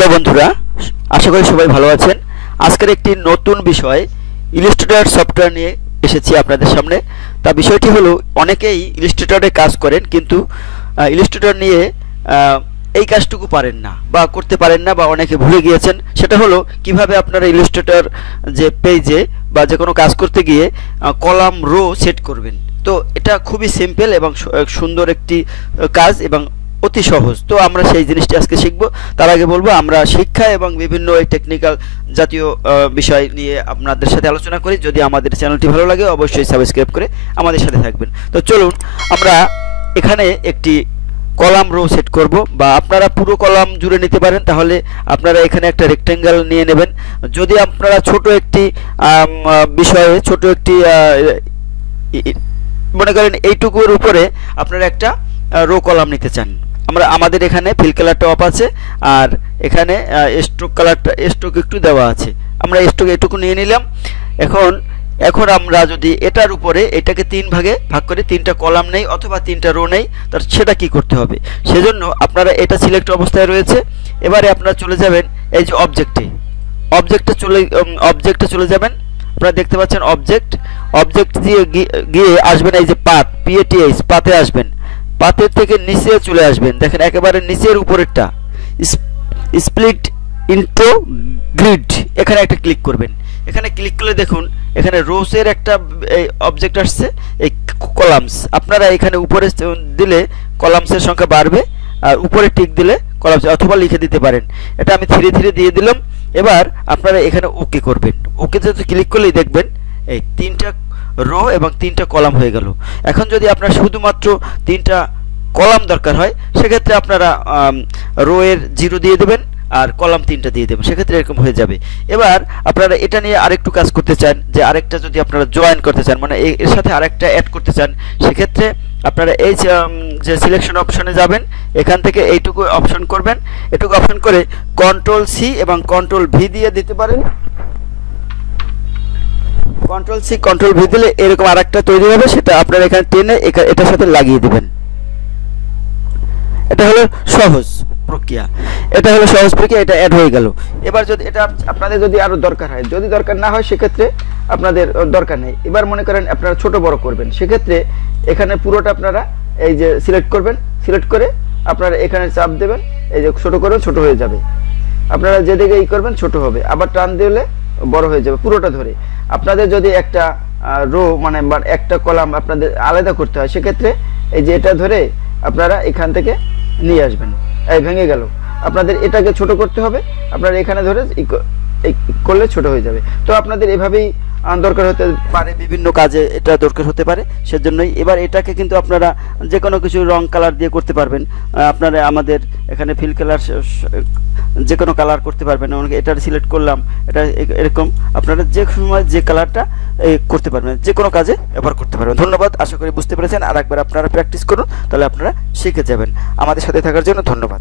Hello বন্ধুরা, আশা করি সবাই ভালো আছেন। আজকের একটি নতুন বিষয় ইলাস্ট্রেটর সফটওয়্যার নিয়ে এসেছি আপনাদের সামনে। তা বিষয়টি হলো, অনেকেই ইলাস্ট্রেটরে কাজ করেন কিন্তু ইলাস্ট্রেটর নিয়ে এই কাজটুকু পারেন না বা করতে পারেন না, বা অনেকে ভুলে গিয়েছেন। সেটা হলো কিভাবে আপনারা ইলাস্ট্রেটর যে পেজে বা যে কোনো কাজ করতে গিয়ে কলাম রো সেট করবেন। তো এটা খুবই সিম্পল এবং সুন্দর একটি কাজ এবং অতি সহজ। তো আমরা সেই জিনিসটি আজকে শিখব। তার আগে বলবো, আমরা শিক্ষা এবং বিভিন্ন এই টেকনিক্যাল জাতীয় বিষয় নিয়ে আপনাদের সাথে আলোচনা করি। যদি আমাদের চ্যানেলটি ভালো লাগে অবশ্যই সাবস্ক্রাইব করে আমাদের সাথে থাকবেন। তো চলুন আমরা এখানে একটি কলাম রো সেট করব, বা আপনারা পুরো কলাম জুড়ে নিতে পারেন। তাহলে আপনারা এখানে একটা রেক্টেঙ্গেল নিয়ে নেবেন। যদি আপনারা ছোট একটি বিষয়ে ছোট একটি মনে করেন এইটুকুর উপরে আপনারা একটা রো কলাম নিতে চান, আমাদের এখানে ফিল কালারটা অফ আছে, আর এখানে স্ট্রোক কালারটা স্ট্রোক একটু দেওয়া আছে। আমরা স্ট্রোক এটুকু নিয়ে নিলাম। এখন আমরা যদি এটার উপরে এটাকে তিন ভাগে ভাগ করে তিনটা কলাম নেই অথবা তিনটা রো নেই, তার সেটা কি করতে হবে? সেজন্য আপনারা এটা সিলেক্ট অবস্থায় রয়েছে। এবারে আপনারা চলে যাবেন এই যে অবজেক্টে চলে যাবেন। আপনারা দেখতে পাচ্ছেন অবজেক্ট দিয়ে গিয়ে আসবেন এই যে PATH পাতে আসবেন। পাতের থেকে নিচে চলে আসবেন। দেখেন একেবারে নিচের উপরেরটা স্প্লিট ইনটু গ্রিড, এখানে একটা ক্লিক করবেন। এখানে ক্লিক করলে দেখুন এখানে রোসের একটা অবজেক্ট আসছে, এই কলামস। আপনারা এখানে উপরে দিলে কলামসের সংখ্যা বাড়বে, আর উপরে টিক দিলে কলামস, অথবা লিখে দিতে পারেন। এটা আমি ধীরে ধীরে দিয়ে দিলাম। এবার আপনারা এখানে ওকে করবেন। ওকে যদি ক্লিক করলেই দেখবেন এই তিনটা রো এবং তিনটা কলাম হয়ে গেল। এখন যদি আপনার শুধুমাত্র তিনটা কলাম দরকার হয়, সেক্ষেত্রে আপনারা রো এর 0 দিয়ে দেবেন আর কলাম 3টা দিয়ে দেবেন, সেক্ষেত্রে এরকম হয়ে যাবে। এবার আপনারা এটা নিয়ে আরেকটু কাজ করতে চান, যে আরেকটা যদি আপনারা জয়েন করতে চান, মানে এর সাথে আরেকটা অ্যাড করতে চান, সেক্ষেত্রে আপনারা এই যে সিলেকশন অপশনে যাবেন। এখান থেকে এইটুকু অপশন করবেন। এটুকু অপশন করে Ctrl+C এবং Ctrl+V দিয়ে দিতে পারেন। Ctrl+C Ctrl+V দিলে এরকম আরেকটা তৈরি হবে, সেটা আপনারা এখানে টেনে এটার সাথে লাগিয়ে দিবেন। এটা হলো সহজ প্রক্রিয়া। এটা অ্যাড হয়ে গেল। এবার যদি এটা আপনাদের যদি আরো দরকার হয়, যদি দরকার না হয় সেক্ষেত্রে আপনাদের দরকার নেই। এবার মনে করেন আপনারা ছোট বড় করবেন, সেক্ষেত্রে এখানে পুরোটা আপনারা এই যে সিলেক্ট করবেন। সিলেক্ট করে আপনারা এখানে চাপ দেবেন, এই যে ছোট করবেন, ছোট হয়ে যাবে। আপনারা যেদিকে করবেন ছোট হবে, আবার টান দিলে বড় হয়ে যাবে পুরোটা ধরে। আপনাদের যদি একটা রো মানে একটা কলাম আপনাদের আলাদা করতে হয়, সেক্ষেত্রে এই যে এটা ধরে আপনারা এখান থেকে নিয়ে আসবেন। এই ভেঙে গেল, আপনাদের এটাকে ছোট করতে হবে। আপনারা এখানে ধরে করলে ছোট হয়ে যাবে। তো আপনাদের এভাবেই দরকার হতে পারে, বিভিন্ন কাজে এটা দরকার হতে পারে। সেজন্যই এবার এটাকে কিন্তু আপনারা যে কোনো কিছু রং কালার দিয়ে করতে পারবেন। আপনারা আমাদের এখানে ফিল কালার যে কোনো কালার করতে পারবেন। এটা সিলেক্ট করলাম, এটা এরকম আপনারা যে সময় যে কালারটা করতে পারবেন, যে কোনো কাজে ব্যবহার করতে পারবেন। ধন্যবাদ, আশা করি বুঝতে পেরেছেন। আর একবার আপনারা প্র্যাকটিস করুন, তাহলে আপনারা শিখে যাবেন। আমাদের সাথে থাকার জন্য ধন্যবাদ।